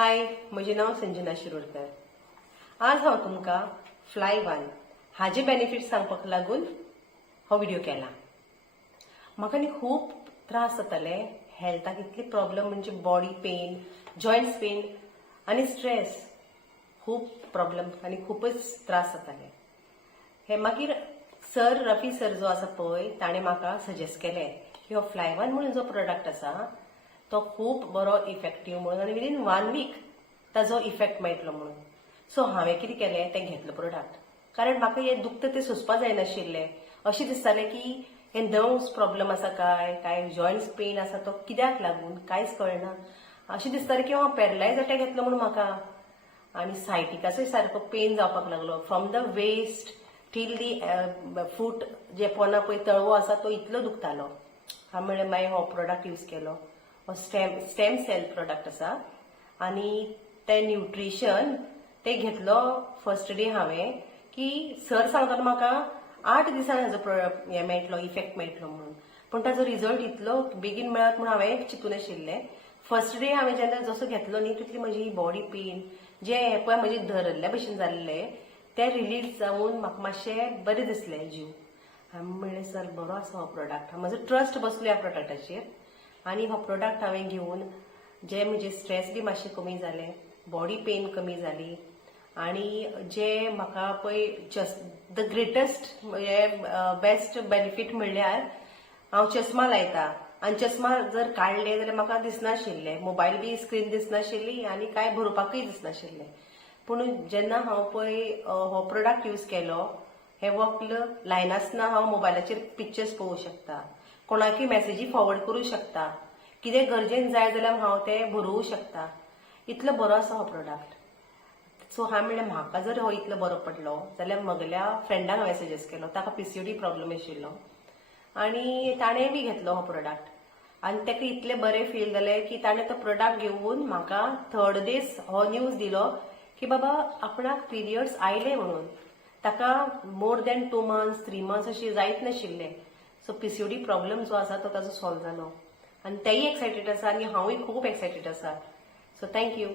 हाय, म्हजें नांव संजना शिरोडकर. आज हांव तुमकां फ्लाय1 हाचे बेनिफिट्स सांगपाक लागून हो व्हिडिओ केला. म्हाका न्ही खूब त्रास जाताले हेल्थाक. इतले प्रॉब्लेम म्हणजे बॉडी पेन, जॉइंट्स पेन आनी स्ट्रेस. खूब प्रॉब्लेम आनी खूपच त्रास जाताले. हे मागीर सर रफी सर जो आसा पळय ताणें म्हाका सजेस्ट केलें की हो फ्लाय1 म्हणून जो प्रोडक्ट आसा तो खूब बरो इफेक्टिव्ह म्हणून आनी विदीन 1 वीक ताजो इफेक्ट मेळटलो म्हणून. सो हांवें कितें केलें तें घेतलो प्रोडक्ट. कारण म्हाका हें दुखता तें सोंसपा जायनाशिल्लें. अशें दिसतालें की हे नर्व्स प्रॉब्लेम आसा काय जॉइंट्स पेन आसा तो कित्याक लागून कांयच कळना. अशें दिसतालें की हांव पॅरलायज अटॅक घेतलो म्हणून म्हाका. आनी सायटिकाचोय सारको पेन जावपाक लागलो फ्रॉम द वेस्ट टील दी फूट जे पोना पळय तळवो आसा तो इतलो दुखतालो. हांव म्हणलें मागीर हो प्रोडक्ट यूज केलो. हो स्टेम सेल प्रोडक्ट आसा आनी ते न्यूट्रिशन ते घेतलो फर्स्ट डे हांवें की सर सांगतालो म्हाका 8 दिसांनी हाजो हें मेळटलो इफेक्ट मेळटलो म्हणून. पूण ताजो रिजल्ट इतलो बेगीन मेळत म्हणून हांवें चिंतून आशिल्लें. फर्स्ट डे हांवें जेन्ना जसो घेतलो न्ही तितली म्हजी बॉडी पेन जे हें पळय म्हजे धरल्ल्या भशेन जाल्ले ते रिलीज जावन म्हाका मातशें बरें दिसलें जीव. हांवें म्हणलें सर बरो आसा हो प्रोडक्ट. म्हजो ट्रस्ट बसलो ह्या प्रोडक्टाचेर आनी हो प्रोडक्ट हांवें घेवन जे म्हजे स्ट्रेस बी मातशें कमी जालें, बॉडी पेन कमी जाली आनी जे म्हाका पळय just the greatest best benefit म्हणल्यार हांव चश्मा लायता आनी चश्मा जर काडले जाल्यार म्हाका दिसनाशिल्लें. मोबायल बी स्क्रीन दिसनाशिल्ली आनी कांय बरोवपाकूय दिसनाशिल्लें. पूण जेन्ना हांव पळय हो प्रोडक्ट यूज केलो हे वक्ल लायनासतना हांव मोबायलाचेर पिक्चर्स पळोवंक शकता, कोणाकूय मेसेजी फॉरवर्ड करूंक शकता, कितें गरजेन जाय जाल्यार हांव तें बरोवंक शकता. इतलो बरो आसा हो प्रोडक्ट. सो हांवें म्हणलें म्हाका जर हो इतलो बरो पडलो जाल्यार म्हगेल्या फ्रेंडाक हांवें सजेस्ट केलो. ताका पीसीओडी प्रॉब्लेम आशिल्लो आनी ताणें बी घेतलो हो प्रोडक्ट आनी ताका इतलें बरें फील जालें की ताणें तो प्रोडक्ट घेवन म्हाका थर्ड डेज हो न्यूज दिलो की बाबा आपणाक पिरियड्स आयले म्हणून. ताका मोर दॅन 2 months 3 months अशी जायत नाशिल्लें. सो पीसीओडी प्रॉब्लेम जो आसा तो ताजो सॉल्व जालो आनी तेय एक्सायटेड आसा आनी हांवूय खूब एक्सायटेड आसा. So thank you.